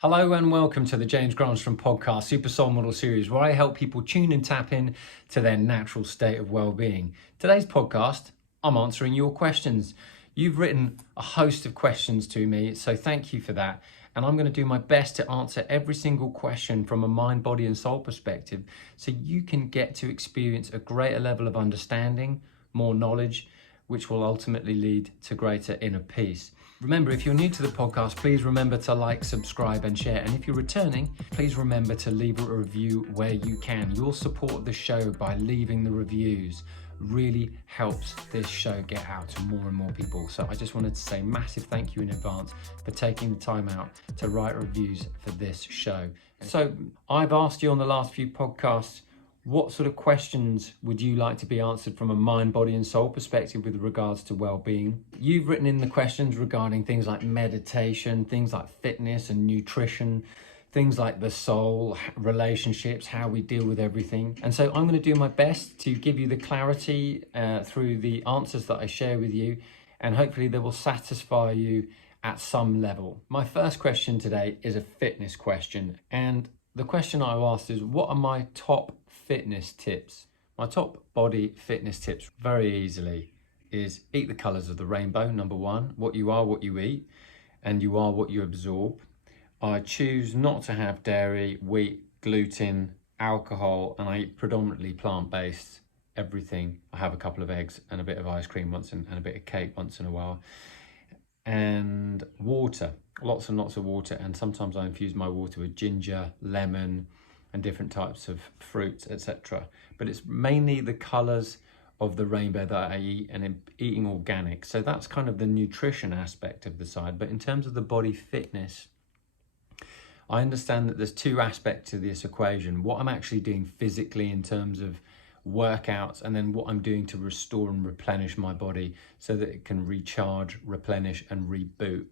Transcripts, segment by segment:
Hello and welcome to the James Granström podcast Super Soul Model series, where I help people tune and tap in to their natural state of well-being. Today's podcast, I'm answering your questions. You've written a host of questions to me, so thank you for that. And I'm going to do my best to answer every single question from a mind, body and soul perspective, so you can get to experience a greater level of understanding, more knowledge, which will ultimately lead to greater inner peace. Remember, if you're new to the podcast, please remember to like, subscribe and share. And if you're returning, please remember to leave a review where you can. Your support of the show by leaving the reviews really helps this show get out to more and more people. So I just wanted to say massive thank you in advance for taking the time out to write reviews for this show. So I've asked you on the last few podcasts, what sort of questions would you like to be answered from a mind, body and soul perspective with regards to well-being? You've written in the questions regarding things like meditation, things like fitness and nutrition, things like the soul, relationships, how we deal with everything. And so I'm going to do my best to give you the clarity through the answers that I share with you, and hopefully they will satisfy you at some level. My first question today is a fitness question, and the question I've asked is, what are my top fitness tips? My top body fitness tips, very easily, is eat the colours of the rainbow. Number one, what you are, what you eat, and you are what you absorb. I choose not to have dairy, wheat, gluten, alcohol, and I eat predominantly plant-based everything. I have a couple of eggs and a bit of ice cream once and a bit of cake once in a while. And water, lots and lots of water, and sometimes I infuse my water with ginger, lemon, and different types of fruits, etc. But it's mainly the colours of the rainbow that I eat, and eating organic. So that's kind of the nutrition aspect of the side. But in terms of the body fitness, I understand that there's two aspects to this equation: what I'm actually doing physically in terms of workouts, and then what I'm doing to restore and replenish my body so that it can recharge, replenish and reboot.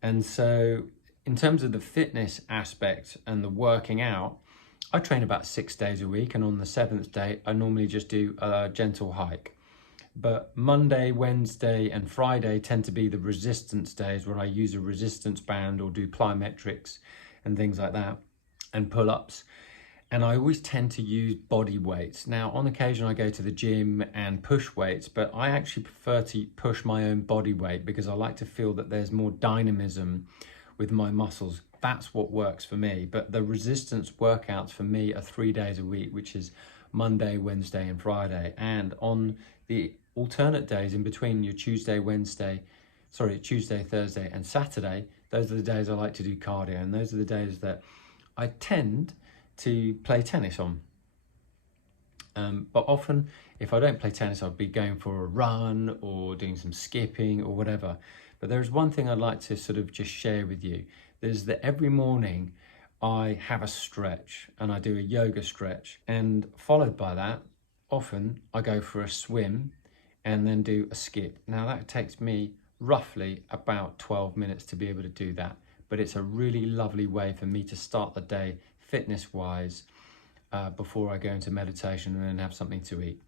And so in terms of the fitness aspect and the working out, I train about 6 days a week, and on the 7th day I normally just do a gentle hike. But Monday, Wednesday and Friday tend to be the resistance days, where I use a resistance band or do plyometrics and things like that, and pull-ups. And I always tend to use body weights. Now, on occasion I go to the gym and push weights, but I actually prefer to push my own body weight because I like to feel that there's more dynamism with my muscles. That's what works for me. But the resistance workouts for me are 3 days a week, which is Monday, Wednesday and Friday. And on the alternate days in between your Tuesday, Thursday and Saturday, those are the days I like to do cardio, and those are the days that I tend to play tennis on. But often if I don't play tennis, I'll be going for a run or doing some skipping or whatever. But there's one thing I'd like to sort of just share with you. There's that every morning I have a stretch, and I do a yoga stretch, and followed by that, often I go for a swim and then do a skip. Now that takes me roughly about 12 minutes to be able to do that. But it's a really lovely way for me to start the day fitness wise before I go into meditation and then have something to eat.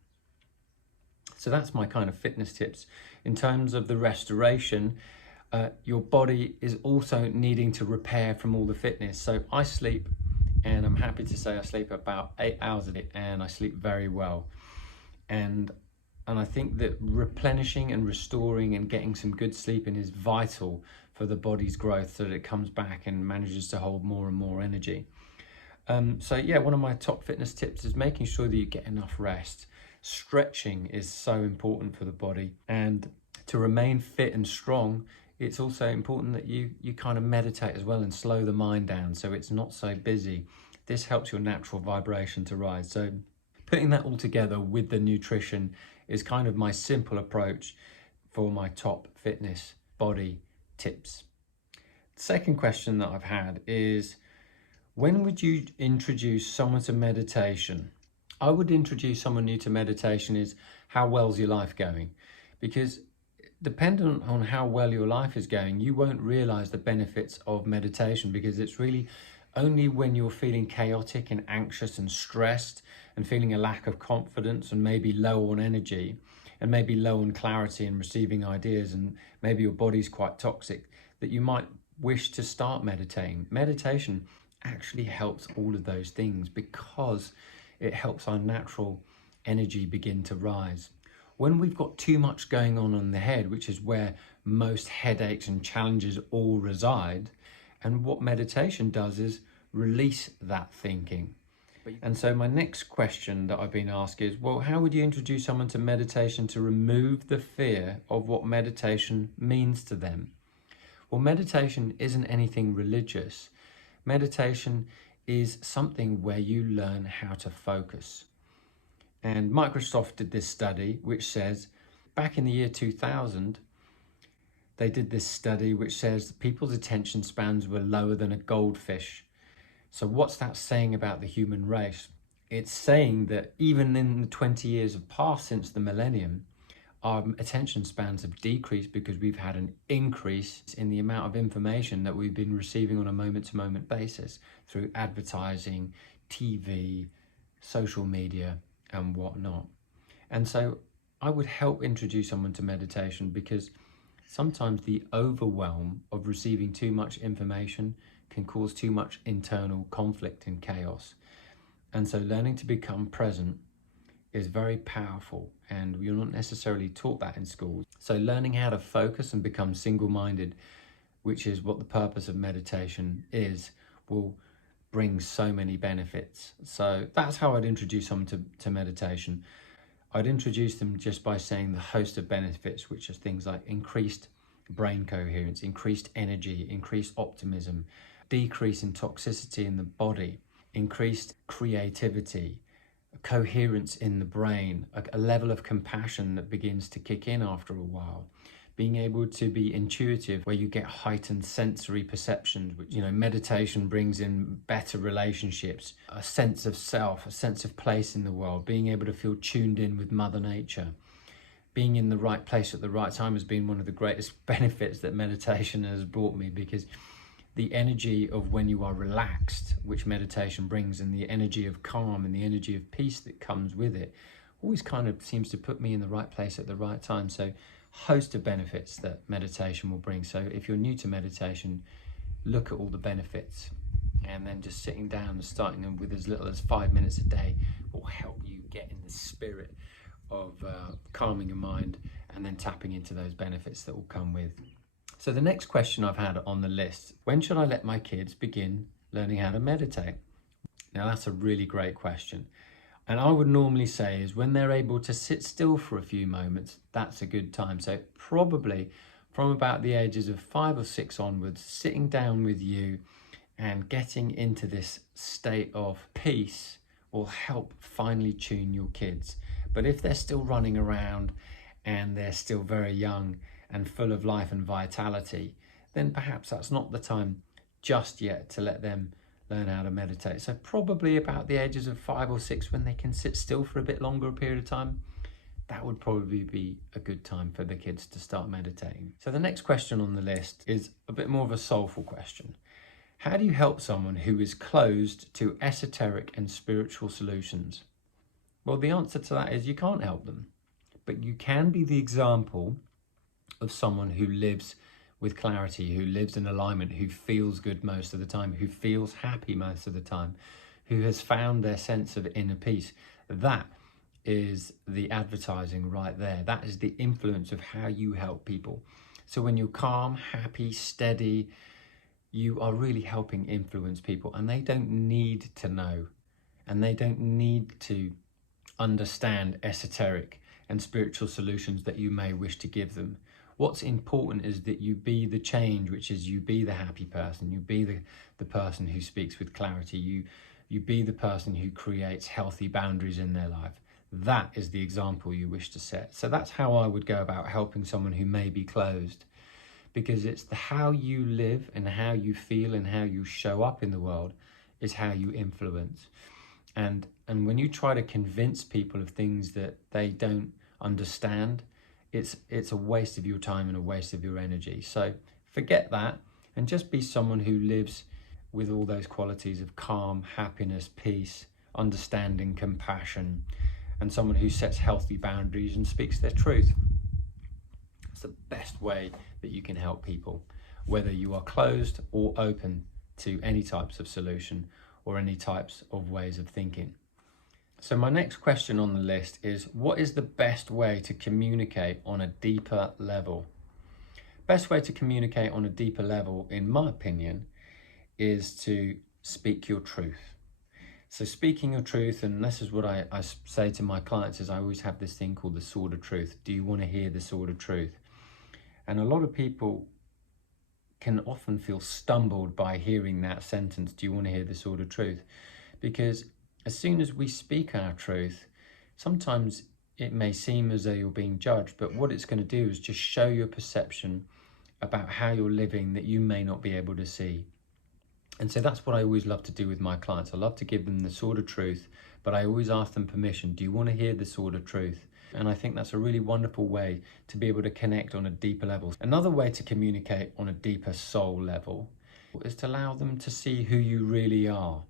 So that's my kind of fitness tips. In terms of the restoration, your body is also needing to repair from all the fitness. So I sleep, and I'm happy to say I sleep about 8 hours a day, and I sleep very well. And I think that replenishing and restoring and getting some good sleep in is vital for the body's growth, so that it comes back and manages to hold more and more energy. So yeah, one of my top fitness tips is making sure that you get enough rest. Stretching is so important for the body, and to remain fit and strong, it's also important that you kind of meditate as well and slow the mind down so it's not so busy. This helps your natural vibration to rise. So putting that all together with the nutrition is kind of my simple approach for my top fitness body tips. The second question that I've had is, when would you introduce someone to meditation? I would introduce someone new to meditation is, how well's your life going? Because dependent on how well your life is going, you won't realize the benefits of meditation, because it's really only when you're feeling chaotic and anxious and stressed and feeling a lack of confidence and maybe low on energy and maybe low on clarity and receiving ideas, and maybe your body's quite toxic, that you might wish to start meditating. Meditation actually helps all of those things because it helps our natural energy begin to rise. When we've got too much going on in the head, which is where most headaches and challenges all reside, and what meditation does is release that thinking. And so my next question that I've been asked is, well, how would you introduce someone to meditation to remove the fear of what meditation means to them? Well, meditation isn't anything religious. Meditation is something where you learn how to focus. And Microsoft did this study which says back in the year 2000, they did this study which says that people's attention spans were lower than a goldfish. So what's that saying about the human race? It's saying that even in the 20 years have passed since the millennium, our attention spans have decreased because we've had an increase in the amount of information that we've been receiving on a moment-to-moment basis through advertising, TV, social media, and whatnot. And so I would help introduce someone to meditation because sometimes the overwhelm of receiving too much information can cause too much internal conflict and chaos. And so learning to become present is very powerful, and you're not necessarily taught that in schools. So learning how to focus and become single-minded, which is what the purpose of meditation is, will bring so many benefits. So that's how I'd introduce someone to meditation. I'd introduce them just by saying the host of benefits, which are things like increased brain coherence, increased energy, increased optimism, decrease in toxicity in the body, increased creativity, coherence in the brain, a level of compassion that begins to kick in after a while, being able to be intuitive where you get heightened sensory perceptions, which, meditation brings in better relationships, a sense of self, a sense of place in the world, being able to feel tuned in with Mother Nature. Being in the right place at the right time has been one of the greatest benefits that meditation has brought me, because the energy of when you are relaxed, which meditation brings, and the energy of calm and the energy of peace that comes with it, always kind of seems to put me in the right place at the right time. So host of benefits that meditation will bring. So if you're new to meditation, look at all the benefits, and then just sitting down and starting them with as little as 5 minutes a day will help you get in the spirit of calming your mind and then tapping into those benefits that will come with. So the next question I've had on the list, when should I let my kids begin learning how to meditate? Now that's a really great question. And I would normally say is when they're able to sit still for a few moments, that's a good time. So probably from about the ages of 5 or 6 onwards, sitting down with you and getting into this state of peace will help finely tune your kids. But if they're still running around and they're still very young and full of life and vitality, then perhaps that's not the time just yet to let them learn how to meditate. So probably about the ages of 5 or 6, when they can sit still for a bit longer a period of time, that would probably be a good time for the kids to start meditating. So the next question on the list is a bit more of a soulful question. How do you help someone who is closed to esoteric and spiritual solutions? Well, the answer to that is you can't help them, but you can be the example of someone who lives with clarity, who lives in alignment, who feels good most of the time, who feels happy most of the time, who has found their sense of inner peace. That is the advertising right there. That is the influence of how you help people. So when you're calm, happy, steady, you are really helping influence people, and they don't need to know, and they don't need to understand esoteric and spiritual solutions that you may wish to give them. What's important is that you be the change, which is you be the happy person, you be the person who speaks with clarity, you be the person who creates healthy boundaries in their life. That is the example you wish to set. So that's how I would go about helping someone who may be closed, because it's the how you live and how you feel and how you show up in the world is how you influence. And when you try to convince people of things that they don't understand, it's a waste of your time and a waste of your energy. So forget that and just be someone who lives with all those qualities of calm, happiness, peace, understanding, compassion, and someone who sets healthy boundaries and speaks their truth. It's the best way that you can help people. whether you are closed or open to any types of solution or any types of ways of thinking. So my next question on the list is, what is the best way to communicate on a deeper level? Best way to communicate on a deeper level, in my opinion, is to speak your truth. So speaking your truth, and this is what I say to my clients, is I always have this thing called the sword of truth. Do you want to hear the sword of truth? And a lot of people can often feel stumbled by hearing that sentence, do you want to hear the sword of truth? Because as soon as we speak our truth, sometimes it may seem as though you're being judged, but what it's going to do is just show your perception about how you're living that you may not be able to see. And so that's what I always love to do with my clients. I love to give them the sword of truth, but I always ask them permission. Do you want to hear the sword of truth? And I think that's a really wonderful way to be able to connect on a deeper level. Another way to communicate on a deeper soul level is to allow them to see who you really are.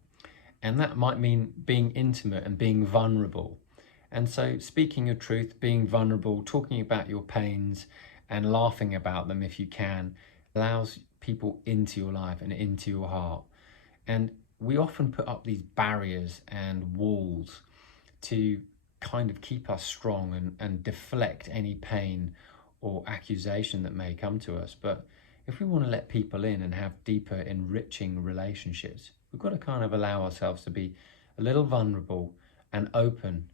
And that might mean being intimate and being vulnerable. And so speaking your truth, being vulnerable, talking about your pains and laughing about them if you can, allows people into your life and into your heart. And we often put up these barriers and walls to kind of keep us strong and deflect any pain or accusation that may come to us. But if we want to let people in and have deeper, enriching relationships, we've got to kind of allow ourselves to be a little vulnerable and open,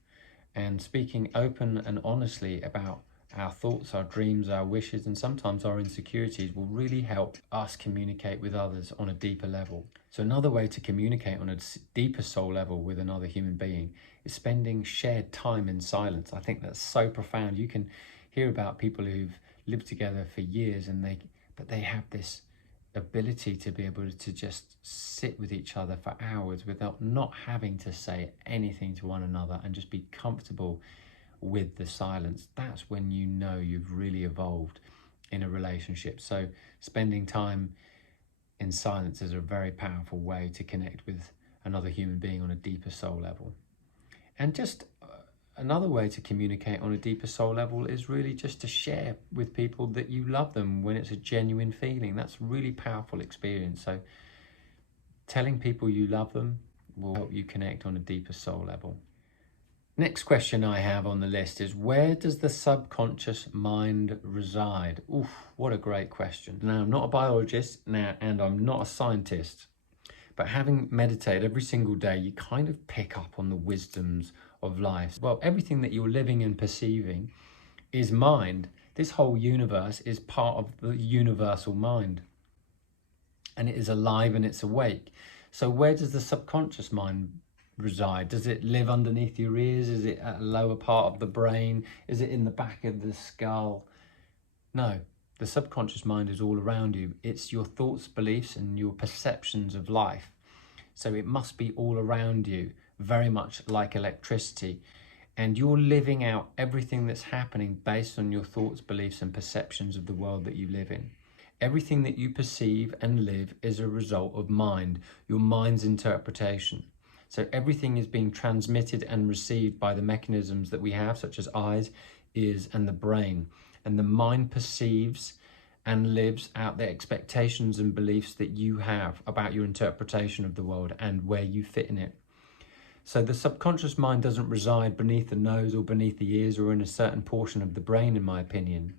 and speaking open and honestly about our thoughts, our dreams, our wishes, and sometimes our insecurities will really help us communicate with others on a deeper level. So another way to communicate on a deeper soul level with another human being is spending shared time in silence. I think that's so profound. You can hear about people who've lived together for years but they have this ability to be able to just sit with each other for hours without not having to say anything to one another and just be comfortable with the silence. That's when you know you've really evolved in a relationship. So spending time in silence is a very powerful way to connect with another human being on a deeper soul level. And just another way to communicate on a deeper soul level is really just to share with people that you love them when it's a genuine feeling. That's a really powerful experience. So telling people you love them will help you connect on a deeper soul level. Next question I have on the list is, where does the subconscious mind reside? Oof, what a great question. Now, I'm not a biologist and I'm not a scientist, but having meditated every single day, you kind of pick up on the wisdoms of life. Well, everything that you're living and perceiving is mind. This whole universe is part of the universal mind, and it is alive and it's awake. So where does the subconscious mind reside? Does it live underneath your ears? Is it at a lower part of the brain? Is it in the back of the skull? No, the subconscious mind is all around you. It's your thoughts, beliefs, and your perceptions of life. So it must be all around you, very much like electricity. And you're living out everything that's happening based on your thoughts, beliefs, and perceptions of the world that you live in. Everything that you perceive and live is a result of mind, your mind's interpretation. So everything is being transmitted and received by the mechanisms that we have, such as eyes, ears, and the brain. And the mind perceives and lives out the expectations and beliefs that you have about your interpretation of the world and where you fit in it. So the subconscious mind doesn't reside beneath the nose or beneath the ears or in a certain portion of the brain, in my opinion.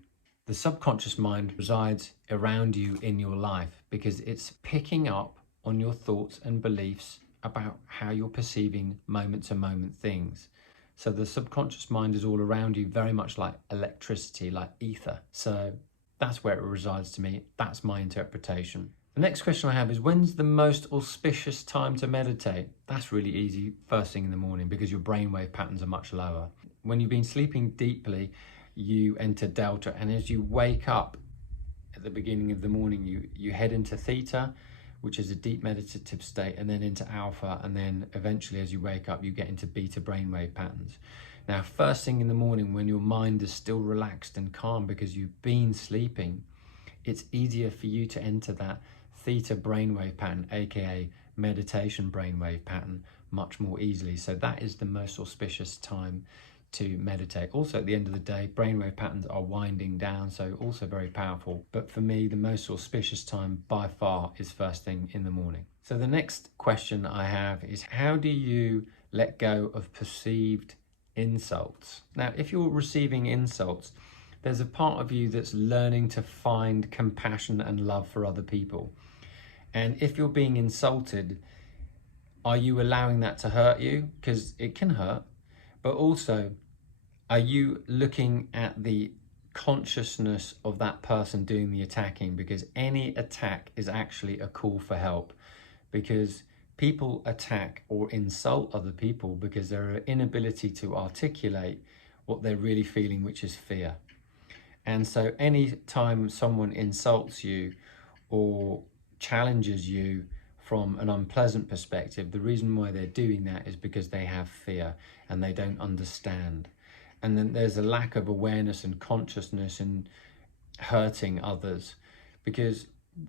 The subconscious mind resides around you in your life because it's picking up on your thoughts and beliefs about how you're perceiving moment-to-moment things. So the subconscious mind is all around you, very much like electricity, like ether. So that's where it resides to me. That's my interpretation. The next question I have is, when's the most auspicious time to meditate? That's really easy, first thing in the morning, because your brainwave patterns are much lower. When you've been sleeping deeply, you enter delta, and as you wake up at the beginning of the morning, you head into theta, which is a deep meditative state, and then into alpha, and then eventually as you wake up, you get into beta brainwave patterns. Now, first thing in the morning, when your mind is still relaxed and calm because you've been sleeping, it's easier for you to enter that theta brainwave pattern, aka meditation brainwave pattern, much more easily. So that is the most auspicious time to meditate. Also, at the end of the day, brainwave patterns are winding down, so also very powerful. But for me, the most auspicious time by far is first thing in the morning. So the next question I have is, how do you let go of perceived insults? Now, if you're receiving insults, there's a part of you that's learning to find compassion and love for other people. And if you're being insulted, are you allowing that to hurt you? Because it can hurt. But also, are you looking at the consciousness of that person doing the attacking? Because any attack is actually a call for help. Because people attack or insult other people because their inability to articulate what they're really feeling, which is fear. And so any time someone insults you or challenges you from an unpleasant perspective, the reason why they're doing that is because they have fear and they don't understand. And then there's a lack of awareness and consciousness in hurting others, because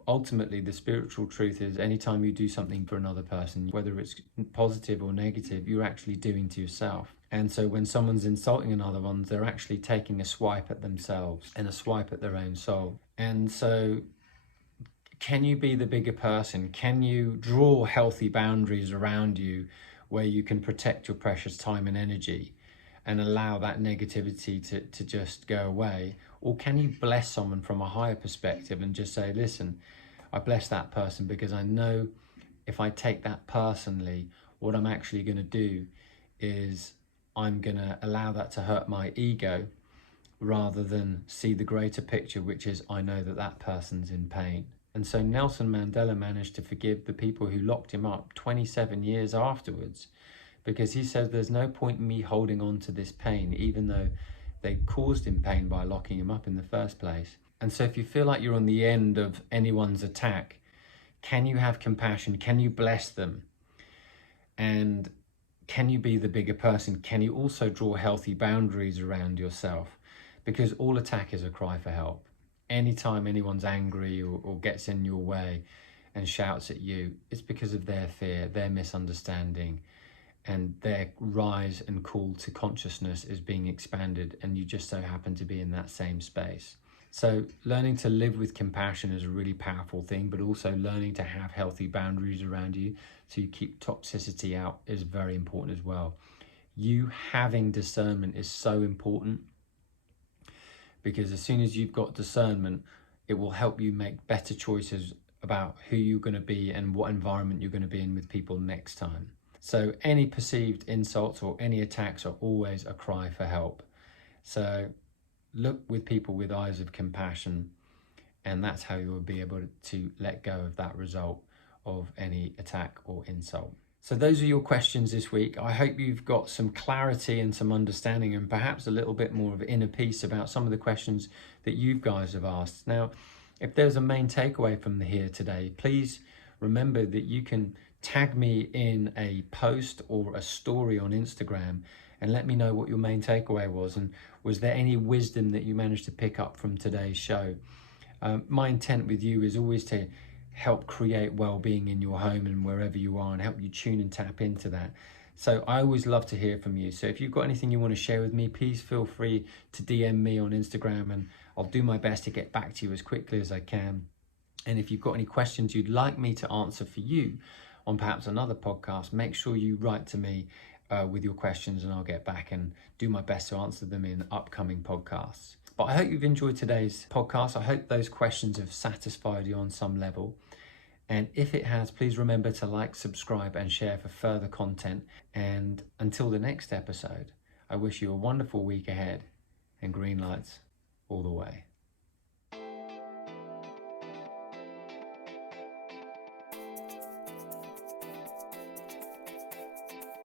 ultimately the spiritual truth is anytime you do something for another person, whether it's positive or negative, you're actually doing to yourself. And so when someone's insulting another one, they're actually taking a swipe at themselves and a swipe at their own soul. And so can you be the bigger person? Can you draw healthy boundaries around you where you can protect your precious time and energy and allow that negativity to just go away? Or can you bless someone from a higher perspective and just say, listen, I bless that person because I know if I take that personally, what I'm actually going to do is I'm going to allow that to hurt my ego rather than see the greater picture, which is I know that that person's in pain. And so Nelson Mandela managed to forgive the people who locked him up 27 years afterwards, because he says there's no point in me holding on to this pain, even though they caused him pain by locking him up in the first place. And so if you feel like you're on the end of anyone's attack, can you have compassion? Can you bless them? And can you be the bigger person? Can you also draw healthy boundaries around yourself? Because all attack is a cry for help. Anytime anyone's angry or gets in your way and shouts at you, it's because of their fear, their misunderstanding, and their rise and call to consciousness is being expanded, and you just so happen to be in that same space. So learning to live with compassion is a really powerful thing, but also learning to have healthy boundaries around you so you keep toxicity out is very important as well. You having discernment is so important, because as soon as you've got discernment, it will help you make better choices about who you're going to be and what environment you're going to be in with people next time. So any perceived insults or any attacks are always a cry for help. So look with people with eyes of compassion, and that's how you will be able to let go of that result of any attack or insult. So those are your questions this week. I hope you've got some clarity and some understanding and perhaps a little bit more of inner peace about some of the questions that you guys have asked. Now, if there's a main takeaway from here today, please remember that you can tag me in a post or a story on Instagram and let me know what your main takeaway was, and was there any wisdom that you managed to pick up from today's show. My intent with you is always to help create well-being in your home and wherever you are, and help you tune and tap into that. So I always love to hear from you. So if you've got anything you want to share with me, please feel free to DM me on Instagram, and I'll do my best to get back to you as quickly as I can. And if you've got any questions you'd like me to answer for you on perhaps another podcast, make sure you write to me with your questions, and I'll get back and do my best to answer them in upcoming podcasts. But I hope you've enjoyed today's podcast. I hope those questions have satisfied you on some level. And if it has, please remember to like, subscribe, and share for further content. And until the next episode, I wish you a wonderful week ahead, and green lights all the way.